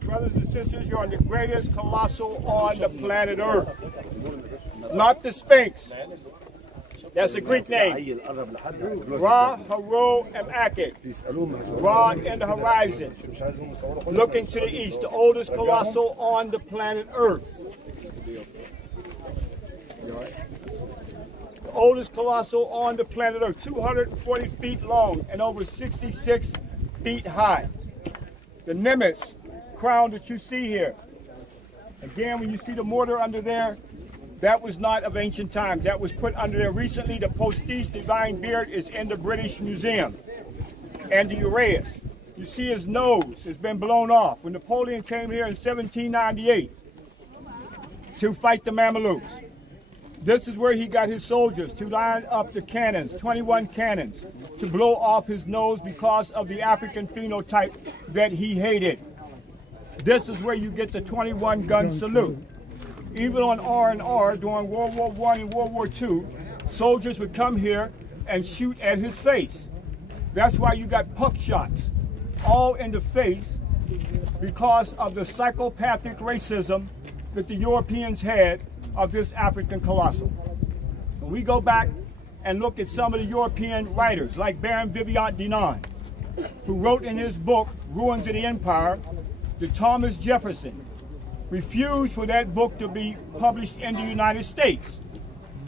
Brothers and sisters, you're on the greatest colossal on the planet Earth. Not the Sphinx. That's a Greek name. HeruemAkhet. Ra in the horizon. Looking to the east, the oldest colossal on the planet Earth. The oldest colossal on the planet Earth, 240 feet long and over 66 feet high. The Nimitz crown that you see here. Again, when you see the mortar under there, that was not of ancient times. That was put under there recently. The postiche divine beard is in the British Museum. And the uraeus. You see his nose has been blown off. When Napoleon came here in 1798 to fight the Mamelukes, this is where he got his soldiers to line up the cannons, 21 cannons, to blow off his nose because of the African phenotype that he hated. This is where you get the 21 gun salute. Even on R&R during World War I and World War II, soldiers would come here and shoot at his face. That's why you got puck shots all in the face, because of the psychopathic racism that the Europeans had of this African colossal. When we go back and look at some of the European writers, like Baron Vivian Dinan, who wrote in his book, Ruins of the Empire, that Thomas Jefferson refused for that book to be published in the United States.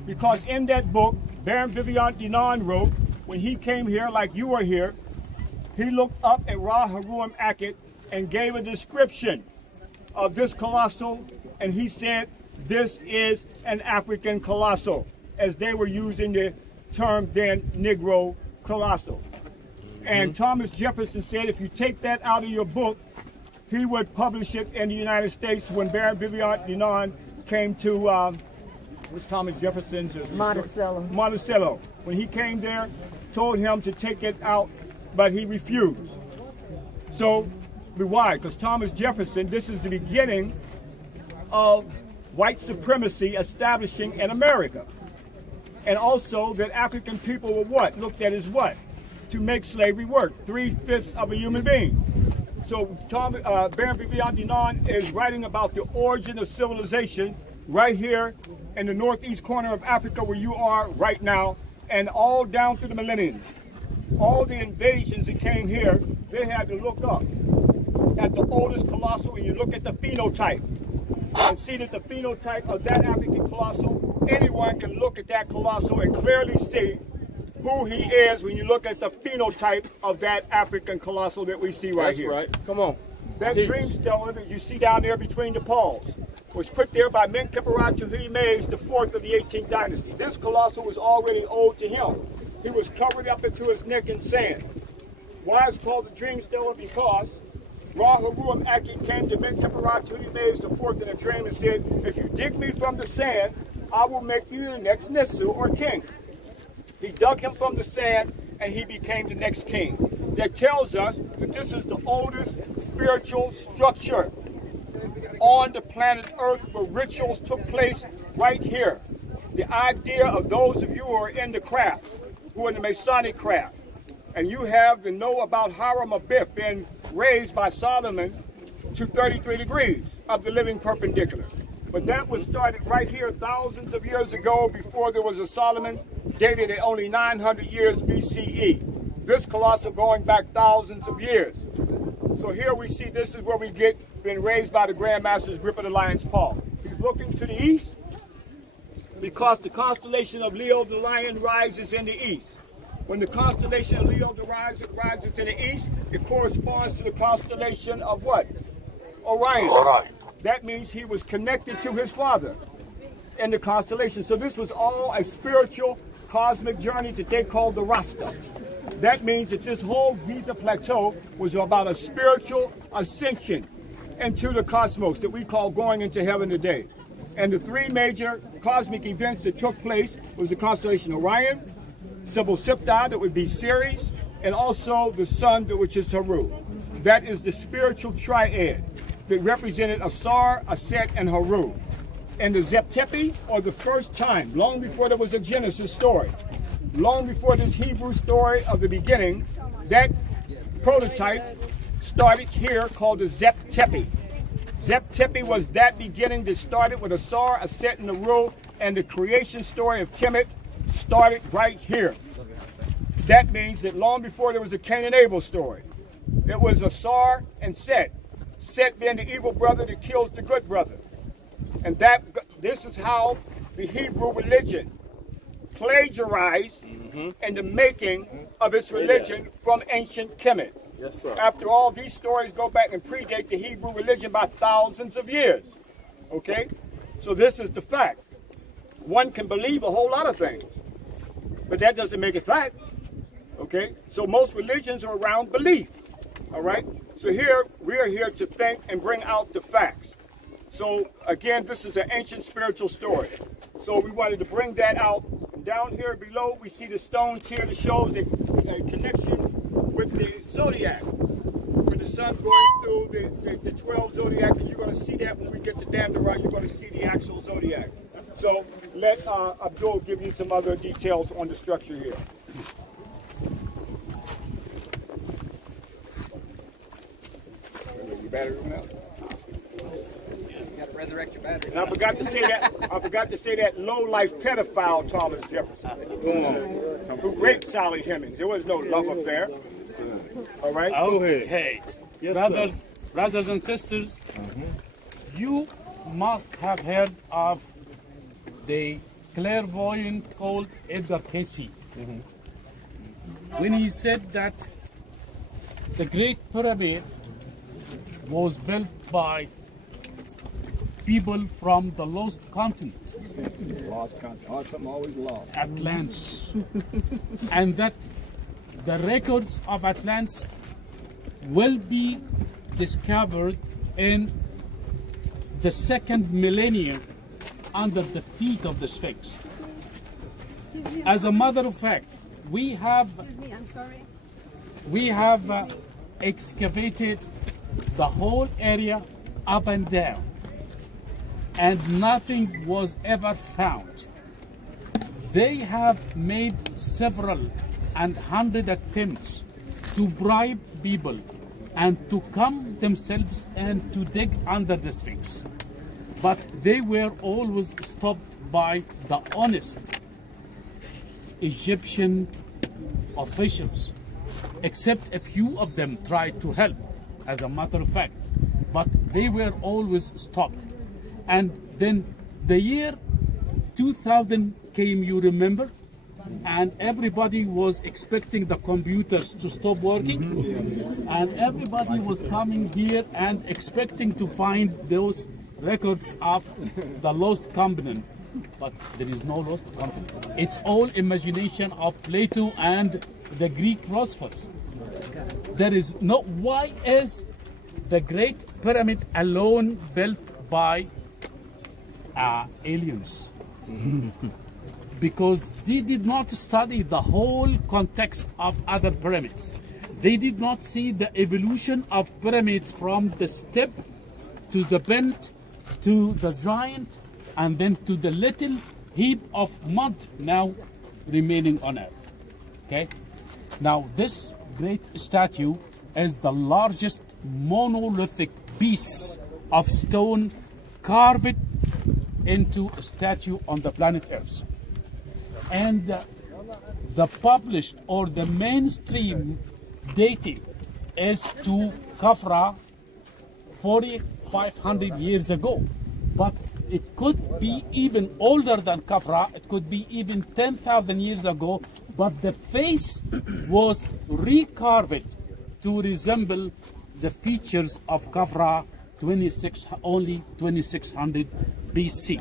Because in that book, Baron Vivian Dinan wrote, when he came here, like you are here, he looked up at HeruemAkhet and gave a description of this colossal, and he said, this is an African colossal, as they were using the term then, Negro colossal. And Thomas Jefferson said, if you take that out of your book, he would publish it in the United States. When Baron Vivian Dinan came to, what's Thomas Jefferson's? Monticello. Monticello. When he came there, told him to take it out, but he refused. So, why? Because Thomas Jefferson, this is the beginning of white supremacy establishing in America. And also that African people were what? Looked at as what? To make slavery work, 3/5 of a human being. So Baron Vivian Dinan is writing about the origin of civilization right here in the northeast corner of Africa where you are right now, and all down through the millenniums. All the invasions that came here, they had to look up at the oldest colossal, and you look at the phenotype and see that the phenotype of that African colossal, anyone can look at that colossal and clearly see who he is when you look at the phenotype of that African colossal that we see right here. That's right. Come on. That dream stone that you see down there between the paws was put there by Menkaperatu Himes, the 4th of the 18th dynasty. This colossal was already owed to him. He was covered up into his neck in sand. Why it's called the dream stone? Because HeruemAkhet came to Menkaperatu Himes, the 4th, in a dream and said, if you dig me from the sand, I will make you the next Nisu, or king. He dug him from the sand, and he became the next king. That tells us that this is the oldest spiritual structure on the planet Earth, where rituals took place right here. The idea of those of you who are in the craft, who are in the Masonic craft, and you have to know about HeruemAkhet being raised by Solomon to 33 degrees of the living perpendicular. But that was started right here thousands of years ago, before there was a Solomon, dated at only 900 years BCE. This colossal going back thousands of years. So here we see this is where we get being raised by the Grand Master's grip of the lion's paw. He's looking to the east because the constellation of Leo the lion rises in the east. When the constellation of Leo rises to the east, it corresponds to the constellation of what? Orion. That means he was connected to his father in the constellation. So this was all a spiritual, cosmic journey that they called the Rasta. That means that this whole Giza Plateau was about a spiritual ascension into the cosmos that we call going into heaven today. And the three major cosmic events that took place was the constellation Orion, Sybil Siptah, that would be Ceres, and also the sun, which is Heru. That is the spiritual triad that represented Asar, Aset, and Heru. And the Zeptepi, or the first time, long before there was a Genesis story, long before this Hebrew story of the beginning, that prototype started here called the Zep Tepi. Zep Tepi was that beginning that started with Asar, Aset, and Uru, and the creation story of Kemet started right here. That means that long before there was a Cain and Abel story, it was Asar and Set. Set being the evil brother that kills the good brother. And this is how the Hebrew religion plagiarized in the making of its religion from ancient Kemet. Yes, sir. After all, these stories go back and predate the Hebrew religion by thousands of years. Okay? So this is the fact. One can believe a whole lot of things, but that doesn't make it fact. Okay? So most religions are around belief. All right? So here, we are here to think and bring out the facts. So again, this is an ancient spiritual story. So we wanted to bring that out. And down here below, we see the stones here that shows a connection with the zodiac. When the sun going through the 12 zodiac, and you're going to see that when we get to Dandarai, you're going to see the actual zodiac. So let Abdul give you some other details on the structure here. Your battery went out? Resurrect your battery. And I forgot to say that low-life pedophile Thomas Jefferson, who raped Sally Hemings. There was no love affair. All right. Okay. Yes, brothers and sisters, you must have heard of the clairvoyant called Kwesi. When he said that the Great Pyramid was built by people from the lost continent, Something always lost. Atlantis, and that the records of Atlantis will be discovered in the second millennium under the feet of the Sphinx. As a matter of fact, we have excavated the whole area up and down, and nothing was ever found. They have made several and hundred attempts to bribe people and to come themselves and to dig under the Sphinx, but they were always stopped by the honest Egyptian officials, except a few of them tried to help, as a matter of fact, but they were always stopped. And then the year 2000 came, you remember, and everybody was expecting the computers to stop working, and everybody was coming here and expecting to find those records of the lost continent. But there is no lost continent. It's all imagination of Plato and the Greek philosophers. There is no. Why is the Great Pyramid alone built by aliens? Because they did not study the whole context of other pyramids. They did not see the evolution of pyramids from the step to the bent to the giant and then to the little heap of mud now remaining on earth. Okay? Now this great statue is the largest monolithic piece of stone carved into a statue on the planet Earth. And the published or the mainstream dating is to Khafra 4,500 years ago. But it could be even older than Khafra, it could be even 10,000 years ago, but the face was recarved to resemble the features of Khafra only 2600 BC.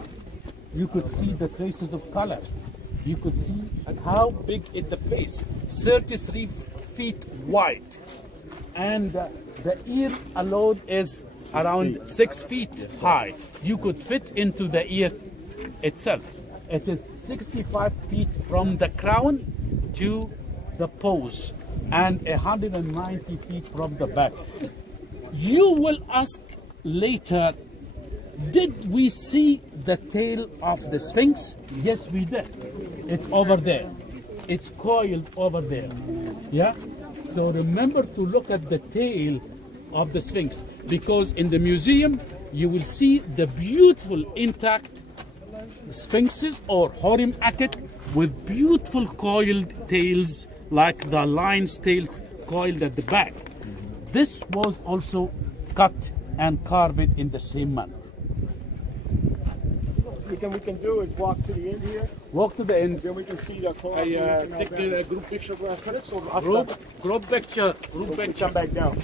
You could see the traces of color. You could see how big is the face, 33 feet wide. And the ear alone is around 6 feet high. You could fit into the ear itself. It is 65 feet from the crown to the pose and 190 feet from the back. You will ask later, did we see the tail of the Sphinx? Yes, we did. It's over there. It's coiled over there. Yeah? So remember to look at the tail of the Sphinx, because in the museum you will see the beautiful intact sphinxes or HeruemAkhet with beautiful coiled tails like the lion's tails coiled at the back. This was also cut and carved in the same manner. What we can do is walk to the end here. Walk to the end. Then we can see the colossus. Take the group picture for Chris or after? Group picture. Group We picture. come back down.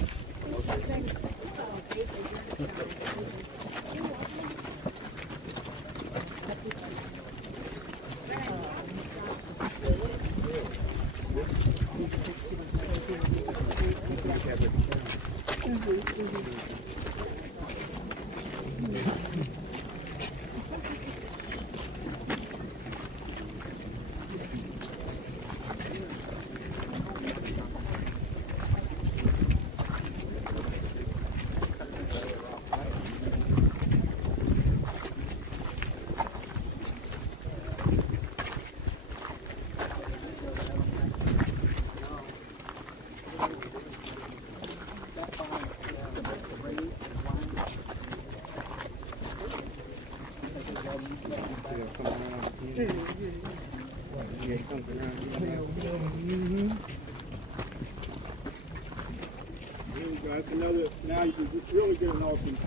That's another. Now you can really get an awesome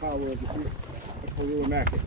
power of the HeruemAkhet.